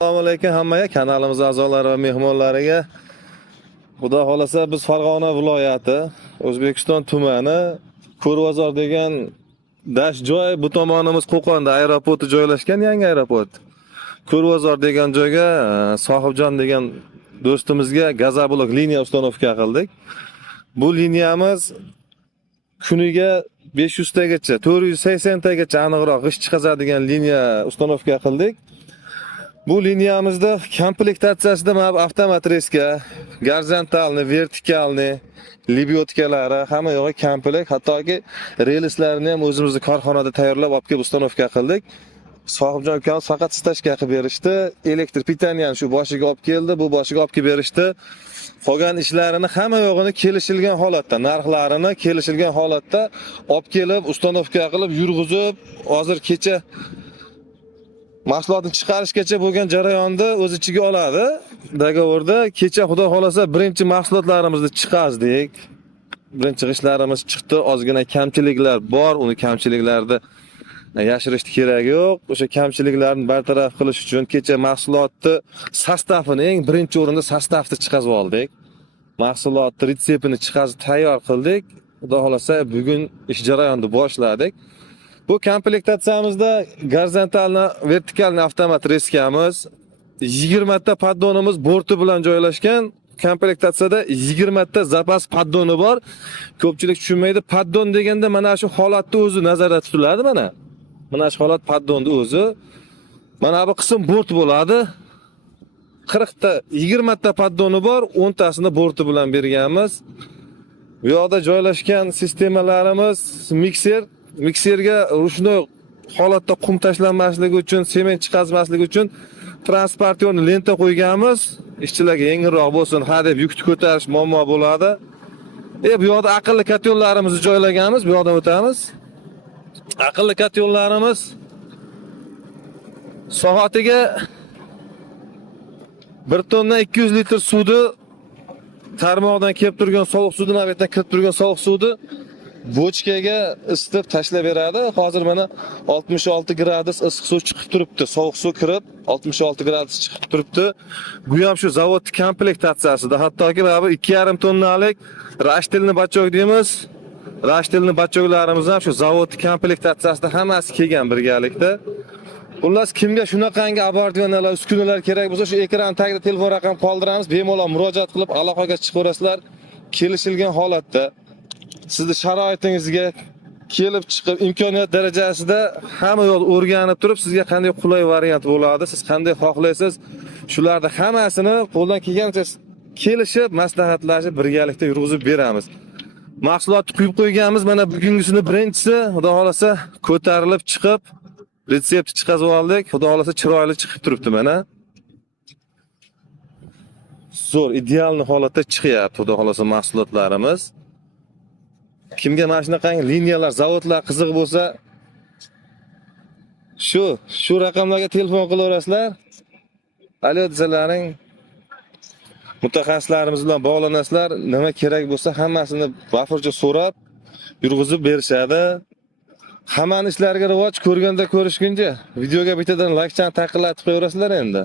Assalomu alaykum hammaga, kanalimiz a'zolari va mehmonlariga. Xudo xolasa biz Farg'ona viloyati, O'zbekiston tumani, Ko'rvozor degan dash joy, bu tomonimiz Qo'qonda aeroporti joylashgan, yangi aeroport. Ko'rvozor degan joyga Sohibjon degan do'stimizga gazoblok liniya ustanovka qildik. Bu liniyamiz kuniga 500 tagacha, 480 tagacha aniqroq g'isht chiqazadigan liniya ustanovka qildik. Bu liniyamizda komplektatsiyasida mana avtomat reska, gorizontalni, vertikalni, libyotkalari hamma yo'g'i komplekt, hattoki relslarni ham o'zimizning korxonada tayyorlab olib kelib ustanovka qildik. Sohibjon ukamiz faqat stashka qilib berishdi, elektr pitaniyani shu boshiga olib keldi, bu boshiga olib kelib berishdi. Qolgan ishlarini hamma yo'g'ini kelishilgan holatda, narxlarini kelishilgan holatda olib kelib ustanovka qilib yurg'izib, hozir kecha mahsulotni chiqarishgacha bo'lgan jarayonni o'z ichiga oladi. Dogovorda kecha xudo xolasa birinchi mahsulotlarimizni chiqazdik. Birinchi g'ishtlarimiz chiqdi. Ozgina kamchiliklar bor, uni kamchiliklarni yashirishni keragi yo'q. O'sha kamchiliklarni bartaraf qilish uchun kecha mahsulotni sostavini, eng birinchi o'rinda sostavni chiqazib oldik. Mahsulotni retseptini chiqazib tayyor qildik. Xudo xolasa bugun ish jarayonini boshladik. Bu komplektatsiyamizda gorizontalni, vertikalni avtomat reskamiz, 20 ta paddonimiz borti bilan joylashgan. Komplektatsiyada 20 ta zapas paddoni bor. Ko'pchilik tushunmaydi. Paddon deganda mana shu holatni o'zi nazarda tutiladi mana. Mana shu holat paddonni o'zi. Mana bu qism bort bo'ladi. 40 ta, 20 ta paddoni bor, 10 tasini borti bilan berganmiz. Bu yoqda joylashgan sistemalarimiz mikserga ruchnoy holatda qum tashlanmasligi uchun, sement chiqazmasligi uchun transportyorni lenta qo'yganmiz. Ishchilarga yengilroq bo'lsin, hadeb yukni ko'tarish muammo bo'ladi. Bu yoqda aqlli katyonlarimizni joylaganmiz. Bu yoqdan o'tamiz. Aqlli katyonlarimiz soatiga 1 tonna 200 litr suvni tarmoqdan kelib turgan sovuq suvni, navbatdan kirib turgan sovuq suvni bochkaga isitib tashlab beradi. Hozir mana 66 gradus issiq suv chiqib turibdi. Sovuq suv kirib 66 gradus chiqib turibdi. Bu ham shu zavod komplektatsiyasida, hattoki mana bu 2,5 tonnalik rashtilni bachok deymiz. Rashtilni bachoklarimiz ham shu zavod komplektatsiyasida hammasi kelgan birgalikda. Xullas, kimga shunaqangi abordiyonalar, uskunalar kerak bo'lsa, shu ekran tagida telefon raqam qoldiramiz. Bemalol murojaat qilib aloqaga chiqaverasizlar. Kelishilgan holatda sizni sharoitingizga kelib chiqib imkoniyat darajasida hamma yo'l o'rganib turib, sizga qanday qulay variant bo'ladi, siz qanday xohlaysiz, shularni hammasini qo'ldan kelgancha kelishib, maslahatlashib birgalikda yurg'izib beramiz. Mahsulotni quyib qo'yganmiz. Mana bugungisini birinchisi, xudo xolasa ko'tarilib chiqib, retseptni chiqazib oldik. Xudo xolasa chiroyli chiqib turibdi mana. Zo'r, ideal holatda chiqyapti xudo xolasa mahsulotlarimiz. Kimga mana shunaqangi liniyalar, zavodlar qiziq bo'lsa, shu raqamlarga telefon qilaverasizlar. Alo desalaring, mutaxassislarimiz bilan bog'lanasizlar. Nima kerak bo'lsa hammasini bafurcha so'rab yurg'izib berishadi. Hammani ishlariga rivoj, ko'rganda ko'rishguncha videoga bittadan like-chan taqillatib qo'yaverasizlar endi.